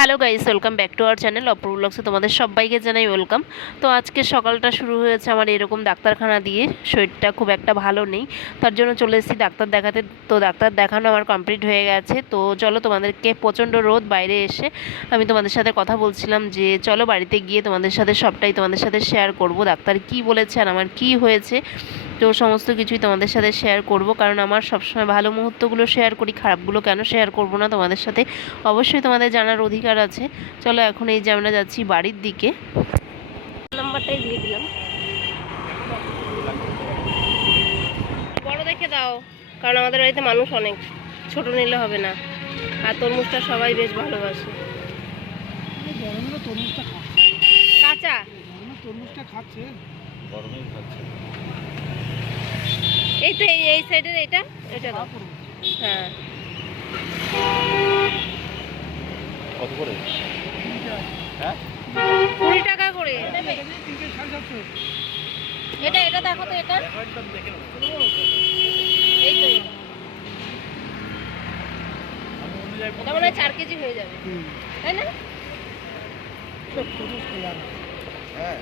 Hello guys, welcome back to our channel Apurba ব্লগসে তোমাদের সবাইকে জানাই ওয়েলকাম। তো আজকে সকালটা শুরু হয়েছে আমার এরকম ডাক্তারখানা দিয়ে। শরীরটা খুব একটা ভালো নেই, তার জন্য চলে এসেছি ডাক্তার দেখাতে। তো ডাক্তার দেখানো আমার কমপ্লিট হয়ে গেছে। তো চলো, তোমাদেরকে প্রচণ্ড রোদ, বাইরে এসে আমি তোমাদের সাথে কথা বলছিলাম যে চলো বাড়িতে গিয়ে তোমাদের সাথে সবটাই তোমাদের সাথে শেয়ার করব, ডাক্তার কি বলেছে আর আমার কি হয়েছে। তো সমস্ত কিছুই তোমাদের সাথে শেয়ার করব, কারণ আমার সবসময় ভালো মুহূর্তগুলো শেয়ার করি, খারাপগুলো কেন শেয়ার করব না তোমাদের সাথে? অবশ্যই তোমাদের জানার অধিকার আছে। চলো, এখন এই যে আমরা যাচ্ছি বাড়ির দিকে। নাম্বারটাই দিয়ে দিলাম, বড় দেখে দাও, কারণ আমাদের বাড়িতে মানুষ অনেক, ছোট নিলে হবে না। আর তরমুজটা সবাই বেশ ভালোবাসে। কাঁচা তরমুজটা খাচ্ছে, এই তো এই সাইডের এটা দাও। হ্যাঁ, কত করে? হ্যাঁ, 20 টাকা করে। এটা দেখো তো, এটা এই তো এটা মনে হয় 4 কেজি হয়ে যাবে, তাই না?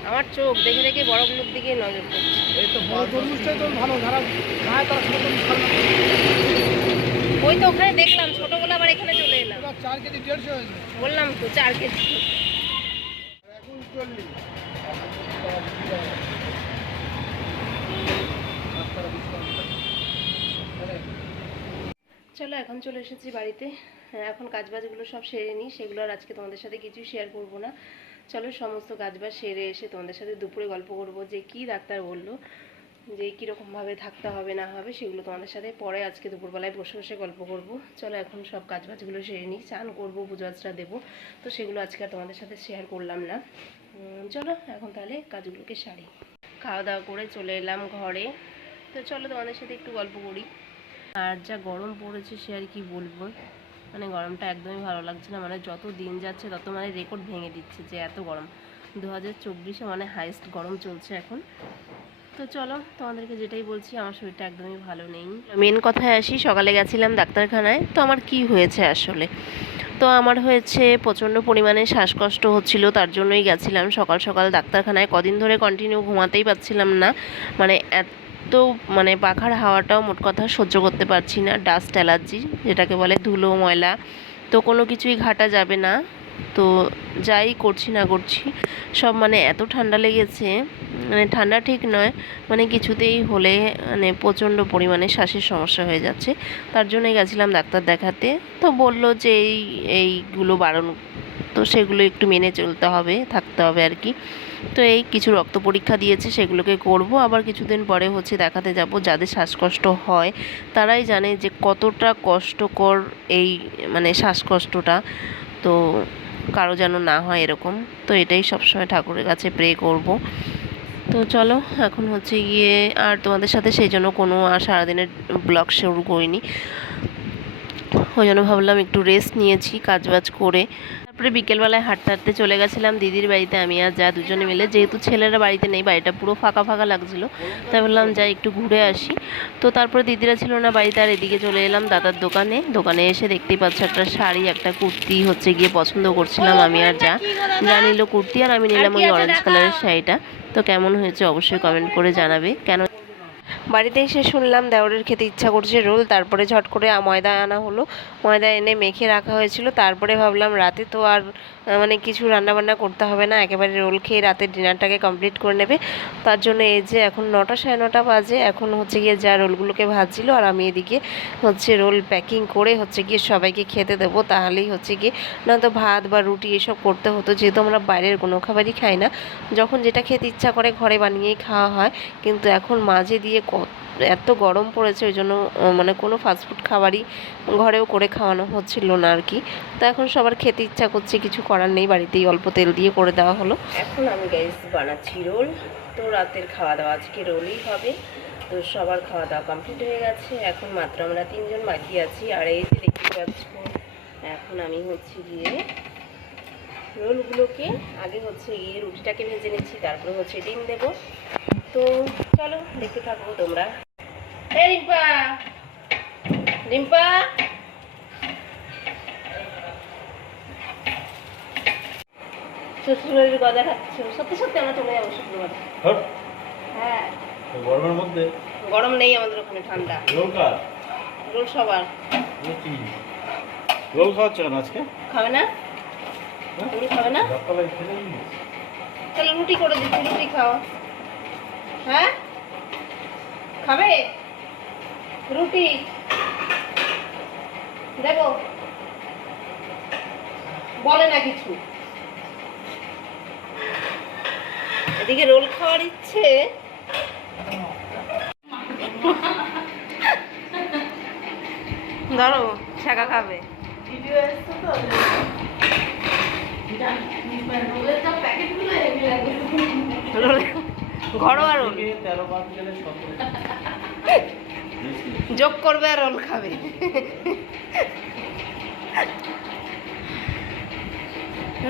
আমার চোখ দেখে দেখে বড়গুলোর দিকে নজর পড়ছে। এই তো বড় তরমুজটাই তো ভালো, যারা খায় তারা ছোট তরমুজ খায় না। ওই তো ওখানে দেখলাম ছোটগুলো, আবার এখানে চলে এলাম। 4 কেজি 150 হয়েছে, বললাম তো 4 কেজি। এখন 40। চলো, এখন চলে এসেছি বাড়িতে। এখন কাজবাজগুলো সব সেরে নিই, সেগুলো আর আজকে তোমাদের সাথে কিছু শেয়ার করব না। চলো, সমস্ত কাজবাজ সেরে এসে তোমাদের সাথে দুপুরে গল্প করব যে কি ডাক্তার বললো, যে কীরকমভাবে থাকতে হবে না হবে, সেগুলো তোমাদের সাথে পরে আজকে দুপুরবেলায় বসে বসে গল্প করব। চলো, এখন সব কাজবাজগুলো সেরে নিই, চান করবো, পুজো আচরা দেবো। তো সেগুলো আজকে আর তোমাদের সাথে শেয়ার করলাম না। চলো এখন তাহলে কাজগুলোকে সারি। খাওয়া দাওয়া করে চলে এলাম ঘরে। তো চলো, তোমাদের সাথে একটু গল্প করি। আর যা গরম পড়েছে সে আর কি বলবো, মানে গরমটা একদমই ভালো লাগছে না। মানে যত দিন যাচ্ছে তত মানে রেকর্ড ভেঙে দিচ্ছে যে এত গরম। 2024-এ মানে হাইস্ট গরম চলছে এখন। তো চলো, তোমাদেরকে যেটাই বলছি, আমার শরীরটা একদমই ভালো নেই। মেন কথায় আসি, সকালে গেছিলাম ডাক্তারখানায়। তো আমার কি হয়েছে আসলে? তো আমার হয়েছে প্রচণ্ড পরিমাণে শ্বাসকষ্ট হচ্ছিল, তার জন্যই গেছিলাম সকাল সকাল ডাক্তারখানায়। কদিন ধরে কন্টিনিউ ঘুমাতেই পারছিলাম না, মানে তো মানে পাখার হাওয়াটাও মোট কথা সহ্য করতে পারছি না। ডাস্ট অ্যালার্জি যেটাকে বলে, ধুলো ময়লা, তো কোনো কিছুই ঘাটা যাবে না। তো যাই করছি না করছি সব মানে এত ঠান্ডা লেগেছে, মানে ঠান্ডা ঠিক নয়, মানে কিছুতেই হলে মানে প্রচণ্ড পরিমাণে শ্বাসের সমস্যা হয়ে যাচ্ছে। তার জন্যই গেছিলাম ডাক্তার দেখাতে। তো বললো যে এইগুলো বারণ, তো সেগুলো একটু মেনে চলতে হবে, থাকতে হবে আর কি। তো এই কিছু রক্ত পরীক্ষা দিয়েছে, সেগুলোকে করব। আবার কিছুদিন পরে হচ্ছে দেখাতে যাব। যাদের শ্বাসকষ্ট হয় তারাই জানে যে কতটা কষ্টকর এই মানে শ্বাসকষ্টটা। তো কারো যেন না হয় এরকম। তো এটাই সবসময় ঠাকুরের কাছে প্রে করব। তো চলো, এখন হচ্ছে গিয়ে আর তোমাদের সাথে সেই জন্য কোনো সারাদিনের ব্লগ শুরু করিনি। ওই জন্য ভাবলাম একটু রেস্ট নিয়েছি কাজবাজ করে। তারপরে বিকেলবেলায় হাঁটতে হাঁটতে চলে গেছিলাম দিদির বাড়িতে, আমি আর যা দুজনে মিলে। যেহেতু ছেলেরা বাড়িতে নেই, বাড়িটা পুরো ফাঁকা ফাঁকা লাগছিল, তাই বললাম যাই একটু ঘুরে আসি। তো তারপরে দিদিরা ছিল না বাড়িতে, আর এদিকে চলে এলাম দাদার দোকানে এসে দেখতেই পাচ্ছ একটা শাড়ি, একটা কুর্তি হচ্ছে গিয়ে পছন্দ করছিলাম আমি আর যা নিল কুর্তি, আর আমি নিলাম ওই অরেঞ্জ কালারের শাড়িটা। তো কেমন হয়েছে অবশ্যই কমেন্ট করে জানাবে। কেন বাড়িতে এসে শুনলাম দেওরের খেতে ইচ্ছা করছে রোল, তারপরে ঝট করে ময়দা আনা হলো, ময়দা এনে মেখে রাখা হয়েছিল। তারপরে ভাবলাম রাতে তো আর মানে কিছু রান্নাবান্না করতে হবে না, একেবারে রোল খেয়ে রাতের ডিনারটাকে কমপ্লিট করে নেবে। তার জন্য এই যে এখন 9টা সাড়ে 9টা বাজে, এখন হচ্ছে গিয়ে যা রোলগুলোকে ভাজছিল, আর আমি এদিকে হচ্ছে রোল প্যাকিং করে হচ্ছে গিয়ে সবাইকে খেতে দেবো। তাহলেই হচ্ছে গিয়ে, না তো ভাত বা রুটি এসব করতে হতো, যেহেতু আমরা বাইরের কোনো খাবারই খাই না, যখন যেটা খেতে ইচ্ছা করে ঘরে বানিয়েই খাওয়া হয়। কিন্তু এখন মাঝে দিয়ে এত গরম পড়েছে, ওই জন্য মানে কোনো ফাস্টফুড খাবারই ঘরেও করে খাওয়ানো হচ্ছিল না আর কি। তো এখন সবার খেতে ইচ্ছা করছে, কিছু করার নেই, বাড়িতেই অল্প তেল দিয়ে করে দেওয়া হলো। এখন আমি গাইস বানাচ্ছি রোল। তো রাতের খাওয়া দাওয়া আজকে রোলই হবে। তো সবার খাওয়া দাওয়া কমপ্লিট হয়ে গেছে, এখন মাত্র আমরা 3জন বাকি আছি। আর এই যে দেখতে পাচ্ছ, এখন আমি হচ্ছে গিয়ে রোলগুলোকে আগে হচ্ছে গিয়ে রুটিটাকে ভেজে নিচ্ছি, তারপরে হচ্ছে ডিম দেবো। তো চলো দেখতে থাকবো তোমরা। এই রিম্পা, রিম্পা শ্বশুরের গজা খাচ্ছ, সত্যি সত্যি আমরা চলে যাবো শুক্রবার। হট, হ্যাঁ, তো গরমের মধ্যে গরম নেই আমাদের ওখানে, ঠান্ডা। রোল কার রোল সবার। রোল খাওয়াচ্ছে কেন আজকে? খাবে না? হ্যাঁ? তুমি খাবে না? সকালে খেলে নিস। তাহলে রুটি করে দিচ্ছি, রুটি খাও। হ্যাঁ, খাবে রুটি? দেখো বলে না কিছু। এদিকে রোল খাওয়ার ইচ্ছে, ধরো ছাকা খাবে। ঘরোয়া রোল 13 গেলে 17 যোগ করবে আর রোল খাবে।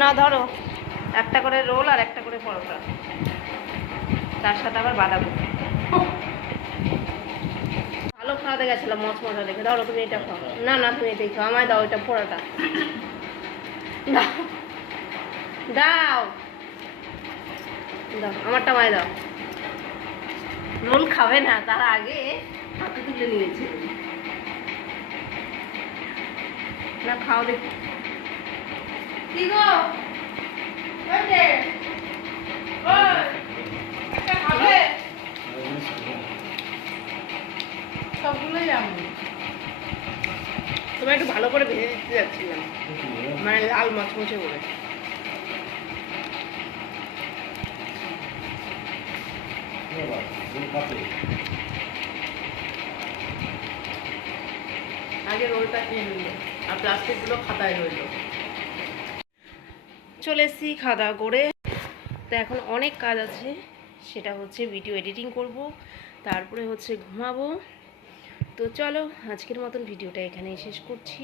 না ধরো, একটা করে রোল আর একটা করে পরোটা, তার সাথে আবার বাঁধাকপি। ভালো খাওয়াতে গেছিলাম মচমচা দেখে। ধরো তুমি এটা খাও। না না, তুমি এটাই খাও, আমায় দাও এটা পরোটা। দাও দাও দাও, আমারটা আমায় দাও। রোল খাবে না, তার আগে হাতে তুলে নিয়েছে। না খাও দেখি। কি গো, ওই যে, ওই, একটা খাবে? সবগুলোই আমি তোমায় একটু ভালো করে ভেজে দিতে যাচ্ছিলাম, মানে লাল মচমচে করে। আগে রোলটা খেয়ে নিল আর প্লাস্টিকগুলো খাতায় রইল। চলে এসেছি খাওয়া দাওয়া করে। তো এখন অনেক কাজ আছে, সেটা হচ্ছে ভিডিও এডিটিং করব, তারপরে হচ্ছে ঘুমাবো। তো চলো আজকের মতন ভিডিওটা এখানেই শেষ করছি।